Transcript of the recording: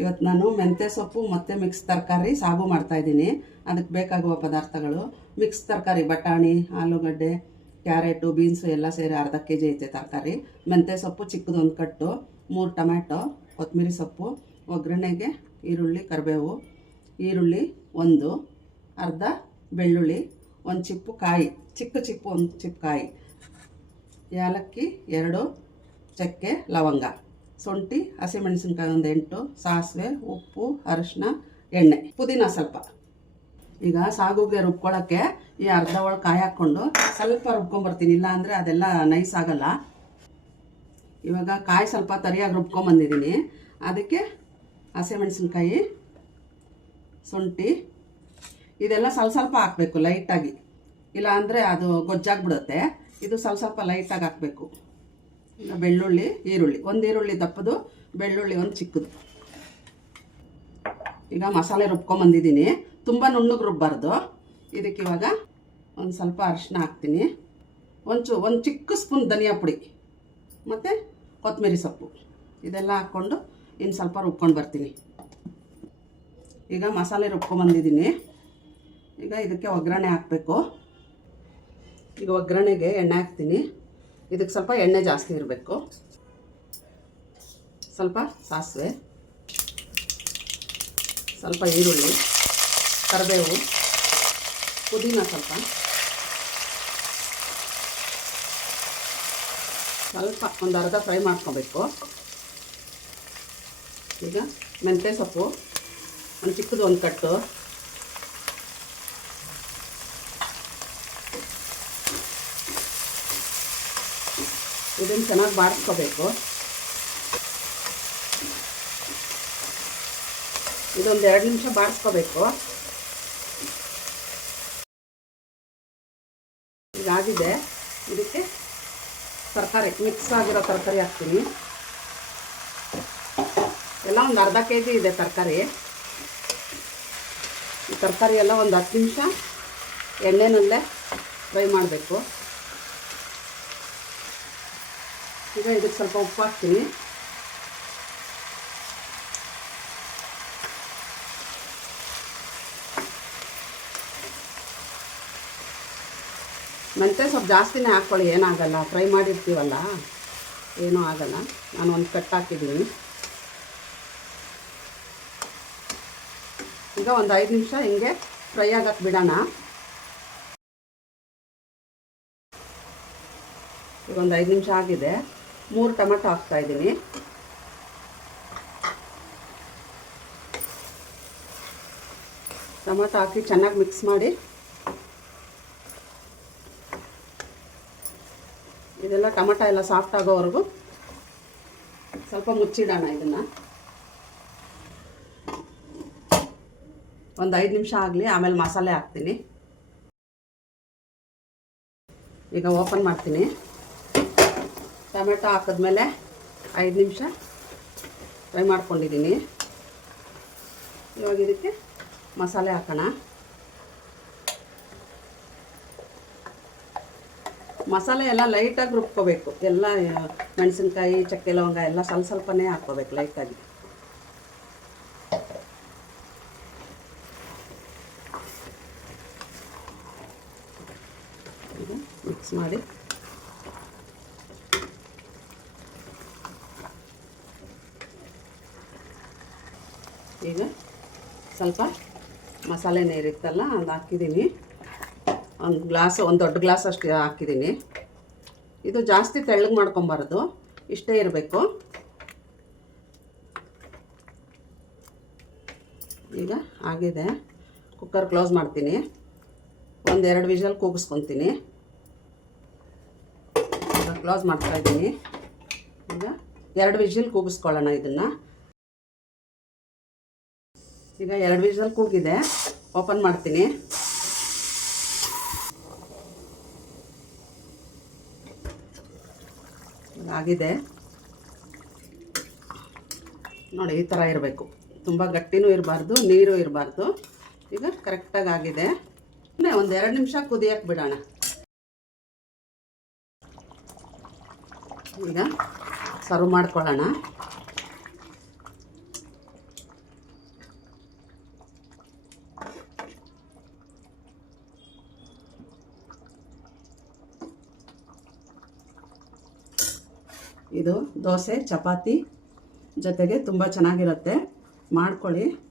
ಇವತ್ತು ನಾನು ಮೆಂತ್ಯ ಸೊಪ್ಪು ಮತ್ತು ಮಿಕ್ಸ್ ತರಕಾರಿ ಸಾಗು ಮಾಡ್ತಾಯಿದ್ದೀನಿ. ಅದಕ್ಕೆ ಬೇಕಾಗುವ ಪದಾರ್ಥಗಳು: ಮಿಕ್ಸ್ ತರಕಾರಿ ಬಟಾಣಿ, ಆಲೂಗಡ್ಡೆ, ಕ್ಯಾರೆಟು, ಬೀನ್ಸು ಎಲ್ಲ ಸೇರಿ ಅರ್ಧ kg ಐತೆ ತರಕಾರಿ. ಮೆಂತ್ಯ ಸೊಪ್ಪು ಚಿಕ್ಕದೊಂದು ಕಟ್ಟು, 3 ಟೊಮ್ಯಾಟೊ, ಕೊತ್ತಂಬರಿ ಸೊಪ್ಪು, ಒಗ್ಗರಣೆಗೆ ಈರುಳ್ಳಿ, ಕರಿಬೇವು, ಈರುಳ್ಳಿ ಒಂದು, ಅರ್ಧ ಬೆಳ್ಳುಳ್ಳಿ, ಒಂದು ಚಿಪ್ಪು ಕಾಯಿ, ಚಿಕ್ಕ ಚಿಪ್ಪು ಒಂದು ಚಿಪ್ಪು ಕಾಯಿ, ಏಲಕ್ಕಿ 2, ಚಕ್ಕೆ, ಲವಂಗ, ಶುಂಠಿ, ಹಸಿಮೆಣಸಿನ್ಕಾಯಿ ಒಂದು 8, ಸಾಸಿವೆ, ಉಪ್ಪು, ಅರಿಶಿನ, ಎಣ್ಣೆ, ಪುದೀನ ಸ್ವಲ್ಪ. ಈಗ ಸಾಗುಗೆ ರುಬ್ಕೊಳ್ಳೋಕ್ಕೆ ಈ ಅರ್ಧ ಒಳಗೆ ಕಾಯಿ ಹಾಕ್ಕೊಂಡು ಸ್ವಲ್ಪ ರುಬ್ಕೊಂಬರ್ತೀನಿ, ಇಲ್ಲ ಅಂದರೆ ಅದೆಲ್ಲ ನೈಸ್ ಆಗಲ್ಲ. ಇವಾಗ ಕಾಯಿ ಸ್ವಲ್ಪ ತರಿಯಾಗಿ ರುಬ್ಕೊಂಬಂದಿದ್ದೀನಿ. ಅದಕ್ಕೆ ಹಸಿಮೆಣಸಿನ್ಕಾಯಿ, ಶುಂಠಿ ಇದೆಲ್ಲ ಸ್ವಲ್ಪ ಹಾಕಬೇಕು ಲೈಟಾಗಿ, ಇಲ್ಲ ಅಂದರೆ ಅದು ಗೊಜ್ಜಾಗಿಬಿಡುತ್ತೆ. ಇದು ಸ್ವಲ್ಪ ಲೈಟಾಗಿ ಹಾಕಬೇಕು. ಈಗ ಬೆಳ್ಳುಳ್ಳಿ, ಈರುಳ್ಳಿ, ಒಂದು ಈರುಳ್ಳಿ ದಪ್ಪದು, ಬೆಳ್ಳುಳ್ಳಿ ಒಂದು ಚಿಕ್ಕದು. ಈಗ ಮಸಾಲೆ ರುಬ್ಕೊಂಬಂದಿದ್ದೀನಿ. ತುಂಬ ನುಣ್ಣಗೆ ರುಬ್ಬಾರ್ದು. ಇದಕ್ಕೆ ಇವಾಗ ಒಂದು ಸ್ವಲ್ಪ ಅರಿಶಿನ ಹಾಕ್ತೀನಿ, ಒಂದು ಚಿಕ್ಕ ಸ್ಪೂನ್ ಧನಿಯಾ ಪುಡಿ ಮತ್ತು ಕೊತ್ತಂಬರಿ ಸೊಪ್ಪು ಇದೆಲ್ಲ ಹಾಕ್ಕೊಂಡು ಇನ್ನು ಸ್ವಲ್ಪ ರುಬ್ಕೊಂಡು ಬರ್ತೀನಿ. ಈಗ ಮಸಾಲೆ ರುಬ್ಕೊಂಬಂದಿದ್ದೀನಿ. ಈಗ ಇದಕ್ಕೆ ಒಗ್ಗರಣೆ ಹಾಕಬೇಕು. ಈಗ ಒಗ್ಗರಣೆಗೆ ಎಣ್ಣೆ ಹಾಕ್ತೀನಿ. ಇದಕ್ಕೆ ಸ್ವಲ್ಪ ಎಣ್ಣೆ ಜಾಸ್ತಿ ಇರಬೇಕು. ಸ್ವಲ್ಪ ಸಾಸಿವೆ, ಸ್ವಲ್ಪ ಈರುಳ್ಳಿ, ಕರಿಬೇವು, ಪುದೀನ ಸ್ವಲ್ಪ ಒಂದು ಅರ್ಧ ಫ್ರೈ ಮಾಡ್ಕೊಬೇಕು. ಈಗ ಮೆಂತ್ಯ ಸೊಪ್ಪು ಒಂದು ಚಿಕ್ಕದು ಒಂದು ಕಟ್ಟು, ಇದನ್ನು ಚೆನ್ನಾಗಿ ಬಾಡಿಸ್ಕೋಬೇಕು. ಇದೊಂದು 2 ನಿಮಿಷ ಬಾಡಿಸ್ಕೋಬೇಕು. ಇದಾಗಿದೆ. ಇದಕ್ಕೆ ತರಕಾರಿ, ಮಿಕ್ಸ್ ಆಗಿರೋ ತರಕಾರಿ ಹಾಕ್ತೀನಿ. ಎಲ್ಲ ಒಂದು ಅರ್ಧ kg ಇದೆ ತರಕಾರಿ. ಈ ತರಕಾರಿ ಎಲ್ಲ ಒಂದು 10 ನಿಮಿಷ ಎಣ್ಣೆನಲ್ಲೇ ಫ್ರೈ ಮಾಡಬೇಕು. ಈಗ ಇದಕ್ಕೆ ಸ್ವಲ್ಪ ಉಪ್ಪು ಹಾಕ್ತೀನಿ. ಮೆಂತ್ಯ ಸ್ವಲ್ಪ ಜಾಸ್ತಿನೇ ಹಾಕ್ಕೊಳ್ಳಿ, ಏನಾಗಲ್ಲ. ಫ್ರೈ ಮಾಡಿರ್ತೀವಲ್ಲ, ಏನೂ ಆಗಲ್ಲ. ನಾನು ಒಂದು ಕಟ್ ಹಾಕಿದ್ದೀನಿ. ಈಗ ಒಂದು 5 ನಿಮಿಷ ಹಿಂಗೆ ಫ್ರೈ ಆಗಕ್ಕೆ ಬಿಡೋಣ. ಈಗ ಒಂದು 5 ನಿಮಿಷ ಆಗಿದೆ. 3 ಟೊಮೆಟೊ ಹಾಕ್ತಾಯಿದ್ದೀನಿ. ಟೊಮೆಟೊ ಹಾಕಿ ಚೆನ್ನಾಗಿ ಮಿಕ್ಸ್ ಮಾಡಿ, ಇದೆಲ್ಲ ಟೊಮೆಟೊ ಎಲ್ಲ ಸಾಫ್ಟ್ ಆಗೋವರೆಗೂ ಸ್ವಲ್ಪ ಮುಚ್ಚಿಡೋಣ. ಇದನ್ನು ಒಂದು 5 ನಿಮಿಷ ಆಗಲಿ, ಆಮೇಲೆ ಮಸಾಲೆ ಹಾಕ್ತೀನಿ. ಈಗ ಓಪನ್ ಮಾಡ್ತೀನಿ. ಟೊಮೆಟೊ ಹಾಕಿದ್ಮೇಲೆ 5 ನಿಮಿಷ ಫ್ರೈ ಮಾಡ್ಕೊಂಡಿದ್ದೀನಿ. ಇವಾಗ ಇದಕ್ಕೆ ಮಸಾಲೆ ಹಾಕೋಣ. ಮಸಾಲೆ ಎಲ್ಲ ಲೈಟಾಗಿ ರುಬ್ಕೋಬೇಕು. ಎಲ್ಲ ಮೆಣಸಿನ್ಕಾಯಿ, ಚಕ್ಕೆ, ಲವಂಗ ಎಲ್ಲ ಸ್ವಲ್ಪನೇ ಹಾಕ್ಕೋಬೇಕು ಲೈಟಾಗಿ. ಈಗ ಮಿಕ್ಸ್ ಮಾಡಿ ಈಗ ಸ್ವಲ್ಪ ಮಸಾಲೆ ನೀರಿತ್ತಲ್ಲ ಅದು ಹಾಕಿದ್ದೀನಿ. ಒಂದು ದೊಡ್ಡ ಗ್ಲಾಸ್ ಅಷ್ಟು ಹಾಕಿದ್ದೀನಿ. ಇದು ಜಾಸ್ತಿ ತೆಳ್ಳಗೆ ಮಾಡ್ಕೊಬಾರ್ದು, ಇಷ್ಟೇ ಇರಬೇಕು. ಈಗ ಆಗಿದೆ. ಕುಕ್ಕರ್ ಕ್ಲೋಸ್ ಮಾಡ್ತೀನಿ. 1-2 ವಿಷಲ್ ಕೂಗಿಸ್ಕೊತೀನಿ. ಈಗ ಕ್ಲೋಸ್ ಮಾಡ್ತಾಯಿದ್ದೀನಿ. ಈಗ 2 ವಿಷಲ್ ಕೂಗಿಸ್ಕೊಳ್ಳೋಣ ಇದನ್ನು. ಈಗ 2 ವಿಷಲ್ ಕೂಗಿದೆ. ಓಪನ್ ಮಾಡ್ತೀನಿ. ಆಗಿದೆ ನೋಡಿ, ಈ ಥರ ಇರಬೇಕು. ತುಂಬ ಗಟ್ಟಿನೂ ಇರಬಾರ್ದು, ನೀರು ಇರಬಾರ್ದು. ಈಗ ಕರೆಕ್ಟಾಗಿ ಆಗಿದೆ. ಒಂದು 2 ನಿಮಿಷ ಕುದಿಯಕ್ಕೆ ಬಿಡೋಣ. ಈಗ ಸರ್ವ್ ಮಾಡ್ಕೊಳ್ಳೋಣ. ಇದು ದೋಸೆ ಚಪಾತಿ ಜೊತೆಗೆ ತುಂಬ ಚೆನ್ನಾಗಿರುತ್ತೆ, ಮಾಡ್ಕೊಳ್ಳಿ.